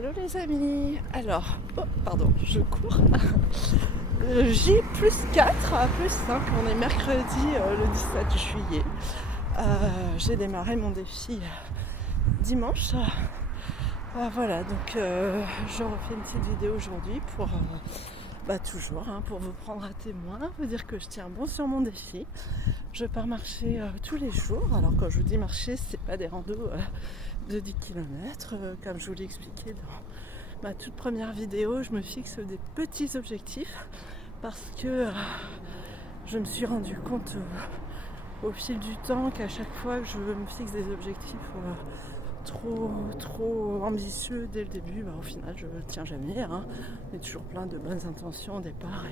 Allô les amis. Alors, pardon, je cours. J plus 4, plus 5, on est mercredi le 17 juillet. J'ai démarré mon défi dimanche. Voilà, donc je refais une petite vidéo aujourd'hui pour toujours pour vous prendre à témoin, vous dire que je tiens bon sur mon défi. Je pars marcher tous les jours. Alors quand je vous dis marcher, c'est pas des randos de 10 km, comme je vous l'ai expliqué dans ma toute première vidéo. Je me fixe des petits objectifs parce que je me suis rendu compte au fil du temps qu'à chaque fois que je me fixe des objectifs trop ambitieux dès le début, au final je ne tiens jamais. On est toujours plein de bonnes intentions au départ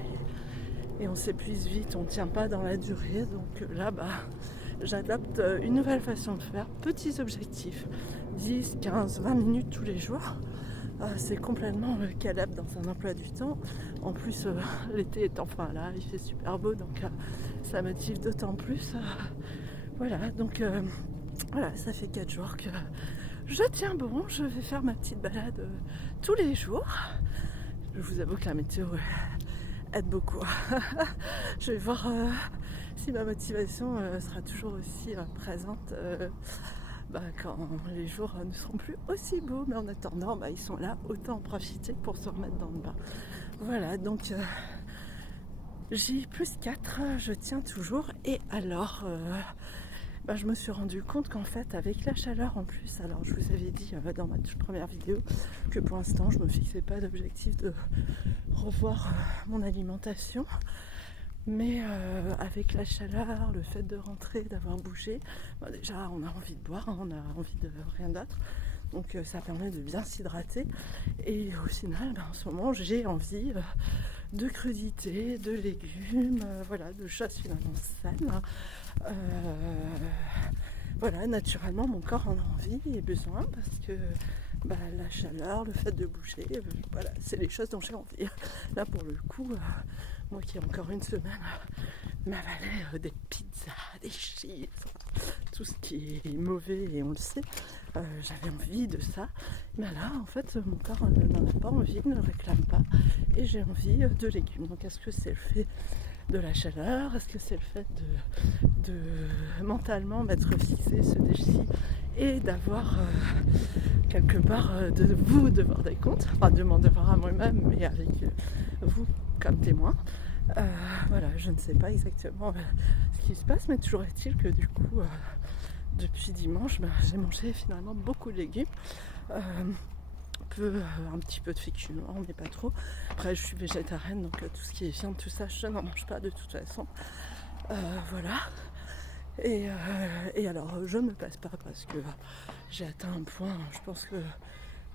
et on s'épuise vite, on ne tient pas dans la durée. Donc là, j'adopte une nouvelle façon de faire, petits objectifs, 10, 15, 20 minutes tous les jours. C'est complètement calable dans un emploi du temps. En plus, l'été est enfin là, il fait super beau, donc ça motive d'autant plus. Voilà, donc voilà, ça fait 4 jours que je tiens bon. Je vais faire ma petite balade tous les jours. Je vous avoue que la météo aide beaucoup. Je vais voir si ma motivation sera toujours aussi présente quand les jours ne seront plus aussi beaux. Mais en attendant, ils sont là, autant en profiter pour se remettre dans le bain. Voilà, donc J plus 4, je tiens toujours. Et alors je me suis rendu compte qu'en fait avec la chaleur en plus, alors je vous avais dit dans ma toute première vidéo que pour l'instant je me fixais pas d'objectif de revoir mon alimentation, mais avec la chaleur, le fait de rentrer, d'avoir bougé, déjà on a envie de boire, on a envie de rien d'autre, donc ça permet de bien s'hydrater. Et au final en ce moment j'ai envie de crudités, de légumes, de choses finalement saines. Voilà, naturellement mon corps en a envie et besoin parce que la chaleur, le fait de bouger, c'est les choses dont j'ai envie. Là pour le coup, moi qui encore une semaine m'avalais des pizzas, des chips, tout ce qui est mauvais et on le sait, j'avais envie de ça. Mais là en fait mon corps n'en a pas envie, ne réclame pas et j'ai envie de légumes. Donc est-ce que c'est le fait de la chaleur? Est-ce que c'est le fait de mentalement m'être fixé ce défi et d'avoir quelque part de vous devoir des comptes, enfin de m'en devoir à moi-même, mais avec vous comme témoin. Je ne sais pas exactement ce qui se passe, mais toujours est-il que du coup, depuis dimanche, j'ai mangé finalement beaucoup de légumes. Un petit peu de féculents, mais pas trop. Après je suis végétarienne, donc tout ce qui est viande, tout ça, je n'en mange pas de toute façon. Voilà. Et alors je me passe pas parce que j'ai atteint un point, je pense que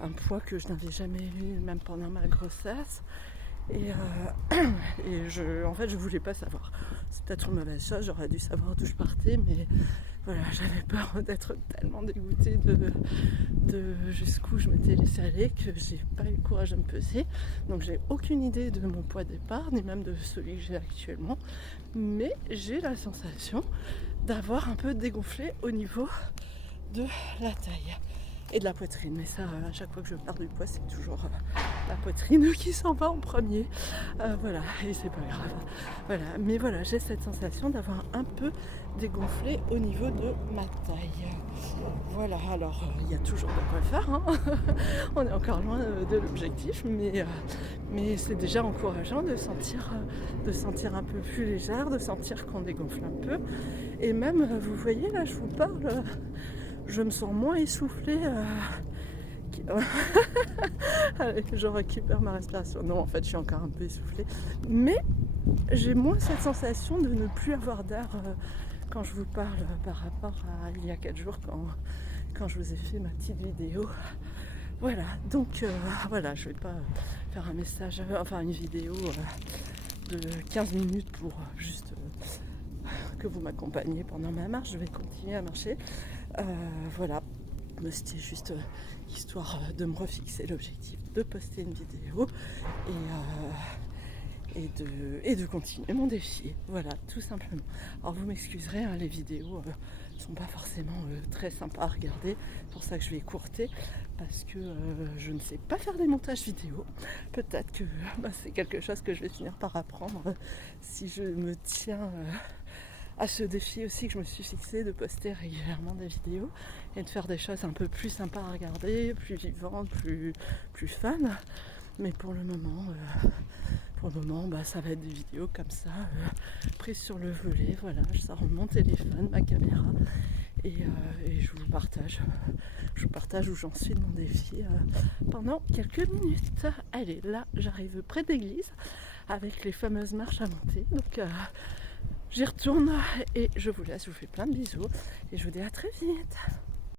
un poids que je n'avais jamais eu même pendant ma grossesse. Et je voulais pas savoir. C'est peut-être une mauvaise chose, j'aurais dû savoir d'où je partais, mais voilà, j'avais peur d'être tellement dégoûtée de jusqu'où je m'étais laissée aller que j'ai pas eu le courage de me peser. Donc j'ai aucune idée de mon poids de départ, ni même de celui que j'ai actuellement, mais j'ai la sensation d'avoir un peu dégonflé au niveau de la taille et de la poitrine. Mais ça, à chaque fois que je perds du poids, c'est toujours la poitrine qui s'en va en premier. Et c'est pas grave. Mais j'ai cette sensation d'avoir un peu dégonflé au niveau de ma taille. Voilà, alors il y a toujours de quoi faire. On est encore loin de l'objectif, mais c'est déjà encourageant de sentir un peu plus légère, de sentir qu'on dégonfle un peu. Et même, vous voyez, là, je vous parle, je me sens moins essoufflée. Allez, je récupère ma respiration. Non, en fait, je suis encore un peu essoufflée. Mais j'ai moins cette sensation de ne plus avoir d'air quand je vous parle par rapport à il y a 4 jours quand je vous ai fait ma petite vidéo. Voilà, donc je vais pas faire une vidéo de 15 minutes pour juste que vous m'accompagniez pendant ma marche. Je vais continuer à marcher. Mais c'était juste histoire de me refixer l'objectif de poster une vidéo et de continuer mon défi. Voilà, tout simplement. Alors vous m'excuserez, les vidéos ne sont pas forcément très sympas à regarder. C'est pour ça que je vais écourter, parce que je ne sais pas faire des montages vidéo. Peut-être que c'est quelque chose que je vais finir par apprendre si je me tiens à ce défi aussi que je me suis fixé, de poster régulièrement des vidéos et de faire des choses un peu plus sympas à regarder, plus vivantes, plus fun. Mais pour le moment, ça va être des vidéos comme ça, prises sur le volet. Voilà, je sors mon téléphone, ma caméra, et je vous partage où j'en suis de mon défi pendant quelques minutes. Allez, là, j'arrive près d'église avec les fameuses marches à monter. Donc, j'y retourne et je vous laisse. Je vous fais plein de bisous et je vous dis à très vite.